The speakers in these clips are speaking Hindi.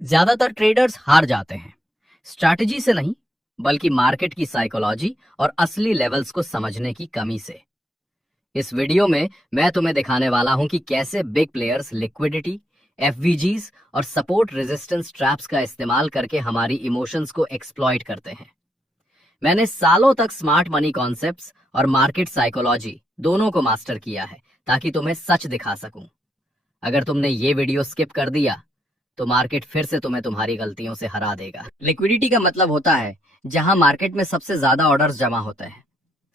ज्यादातर ट्रेडर्स हार जाते हैं, स्ट्रैटेजी से नहीं, बल्कि मार्केट की साइकोलॉजी और असली लेवल्स को समझने की कमी से। इस वीडियो में मैं तुम्हें दिखाने वाला हूं कि कैसे बिग प्लेयर्स लिक्विडिटी, एफवीजीज और सपोर्ट रेजिस्टेंस ट्रैप्स का इस्तेमाल करके हमारी इमोशंस को एक्सप्लॉइट करते हैं। मैंने सालों तक स्मार्ट मनी कॉन्सेप्ट्स और मार्केट साइकोलॉजी दोनों को मास्टर किया है ताकि तुम्हें सच दिखा सकूं। अगर तुमने ये वीडियो स्किप कर दिया तो मार्केट फिर से तुम्हें तुम्हारी गलतियों से हरा देगा। लिक्विडिटी का मतलब होता है जहां मार्केट में सबसे ज्यादा ऑर्डर्स जमा होते हैं,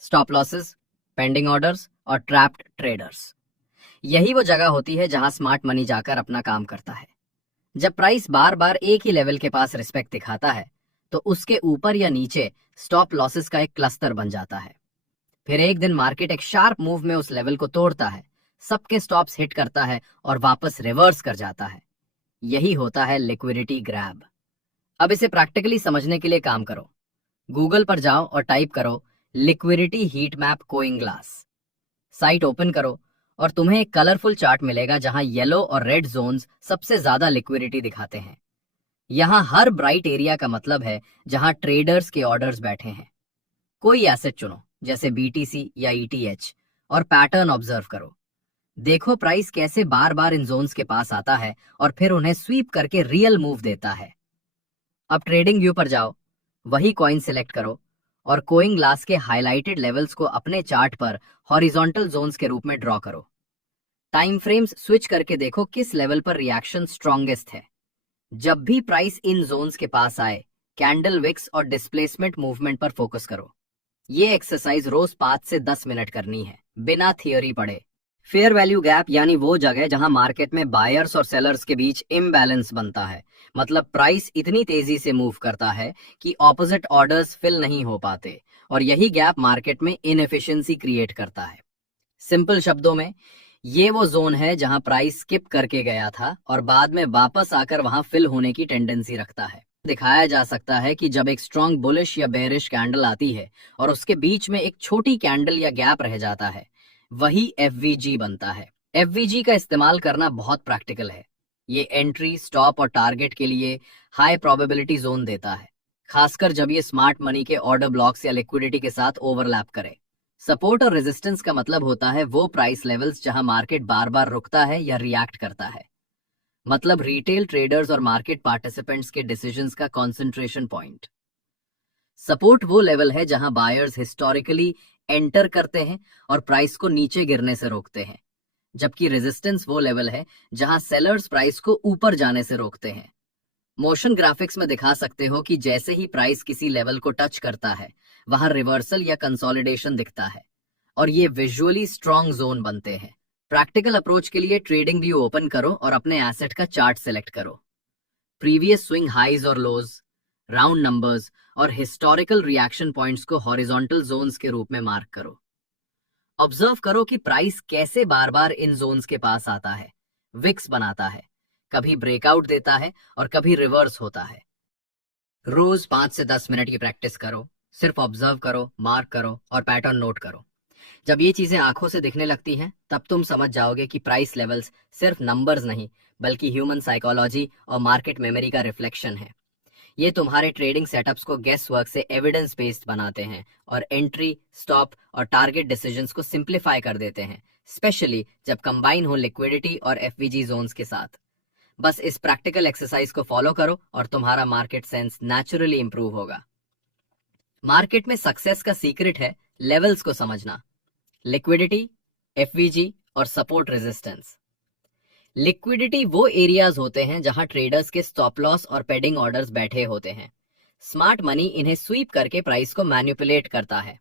स्टॉप लॉसेस, पेंडिंग ऑर्डर्स और ट्रैप्ड ट्रेडर्स। यही वो जगह होती है जहां स्मार्ट मनी जाकर अपना काम करता है। जब प्राइस बार बार एक ही लेवल के पास रिस्पेक्ट दिखाता है तो उसके ऊपर या नीचे स्टॉप लॉसेस का एक क्लस्टर बन जाता है। फिर एक दिन मार्केट एक शार्प मूव में उस लेवल को तोड़ता है, सबके स्टॉप्स हिट करता है और वापस रिवर्स कर जाता है। यही होता है लिक्विडिटी ग्रैब। अब इसे प्रैक्टिकली समझने के लिए काम करो। गूगल पर जाओ और टाइप करो liquidity heat map Coinglass. Site open करो और तुम्हें एक कलरफुल चार्ट मिलेगा जहां येलो और रेड जोन्स सबसे ज्यादा लिक्विडिटी दिखाते हैं। यहां हर ब्राइट एरिया का मतलब है जहां ट्रेडर्स के ऑर्डर्स बैठे हैं। कोई एसेट चुनो जैसे बीटीसी या ईटीएच और पैटर्न ऑब्जर्व करो। देखो प्राइस कैसे बार बार इन जोन्स के पास आता है और फिर उन्हें स्वीप करके रियल मूव देता है। अब ट्रेडिंग व्यू पर जाओ, वही कॉइन सिलेक्ट करो और कोइंग ग्लास के हाइलाइटेड लेवल्स को अपने चार्ट पर हॉरिजॉन्टल जोन्स के रूप में ड्रॉ करो। टाइम फ्रेम्स स्विच करके देखो किस लेवल पर रिएक्शन स्ट्रॉन्गेस्ट है। जब भी प्राइस इन जोन्स के पास आए, कैंडल विक्स और डिस्प्लेसमेंट मूवमेंट पर फोकस करो। ये एक्सरसाइज रोज 5 से 10 मिनट करनी है, बिना थियोरी पढ़े। फेयर वैल्यू गैप यानी वो जगह जहां मार्केट में बायर्स और सेलर्स के बीच इम्बैलेंस बनता है, मतलब प्राइस इतनी तेजी से मूव करता है कि ऑपोजिट ऑर्डर्स फिल नहीं हो पाते और यही गैप मार्केट में इनएफिशिएंसी क्रिएट करता है। सिंपल शब्दों में, ये वो जोन है जहां प्राइस स्किप करके गया था और बाद में वापस आकर वहां फिल होने की टेंडेंसी रखता है। दिखाया जा सकता है कि जब एक स्ट्रॉन्ग बुलिश या बेरिश कैंडल आती है और उसके बीच में एक छोटी कैंडल या गैप रह जाता है, वही एफवीजी बनता है। एफवीजी का इस्तेमाल करना बहुत प्रैक्टिकल है। ये एंट्री, स्टॉप और टारगेट के लिए हाई प्रोबेबिलिटी जोन देता है, खासकर जब ये स्मार्ट मनी के ऑर्डर ब्लॉक्स या लिक्विडिटी के साथ ओवरलैप करे। सपोर्ट और रेजिस्टेंस का मतलब होता है वो प्राइस लेवल्स जहां मार्केट बार बार रुकता है या रिएक्ट करता है, मतलब रिटेल ट्रेडर्स और मार्केट पार्टिसिपेंट्स के डिसीजंस का कंसंट्रेशन पॉइंट। सपोर्ट वो लेवल है जहां बायर्स हिस्टोरिकली एंटर करते हैं और प्राइस को नीचे गिरने से रोकते हैं, जबकि रेजिस्टेंस वो लेवल है जहां सेलर्स प्राइस को ऊपर जाने से रोकते हैं। मोशन ग्राफिक्स में दिखा सकते हो कि जैसे ही प्राइस किसी लेवल को टच करता है, वहां रिवर्सल या कंसोलिडेशन दिखता है और ये विजुअली स्ट्रॉन्ग जोन बनते हैं। प्रैक्टिकल अप्रोच के लिए ट्रेडिंग व्यू ओपन करो और अपने एसेट का चार्ट सेलेक्ट करो। प्रीवियस स्विंग हाइज और लोज, राउंड नंबर्स और हिस्टोरिकल रिएक्शन पॉइंट्स को हॉरिजॉन्टल जोन्स के रूप में मार्क करो। ऑब्जर्व करो कि प्राइस कैसे बार बार इन जोन्स के पास आता है, विक्स बनाता है, कभी ब्रेकआउट देता है और कभी रिवर्स होता है। रोज 5 से 10 मिनट की प्रैक्टिस करो, सिर्फ ऑब्जर्व करो, मार्क करो और पैटर्न नोट करो। जब ये चीजें आंखों से दिखने लगती हैं, तब तुम समझ जाओगे कि प्राइस लेवल्स सिर्फ नंबर्स नहीं, बल्कि ह्यूमन साइकोलॉजी और मार्केट मेमोरी का रिफ्लेक्शन है। ये तुम्हारे ट्रेडिंग सेटअप्स को गेस वर्क से एविडेंस बेस्ड बनाते हैं और एंट्री, स्टॉप और टारगेट डिसीजंस को सिंप्लीफाई कर देते हैं, स्पेशली जब कंबाइन हो लिक्विडिटी और एफवीजी जोन्स के साथ। बस इस प्रैक्टिकल एक्सरसाइज को फॉलो करो और तुम्हारा मार्केट सेंस नेचुरली इंप्रूव होगा। मार्केट में सक्सेस का सीक्रेट है लेवल्स को समझना, लिक्विडिटी, एफवीजी और सपोर्ट रेजिस्टेंस। लिक्विडिटी वो एरियाज होते हैं जहां ट्रेडर्स के स्टॉप लॉस और पेंडिंग ऑर्डर्स बैठे होते हैं। स्मार्ट मनी इन्हें स्वीप करके प्राइस को मैनिपुलेट करता है।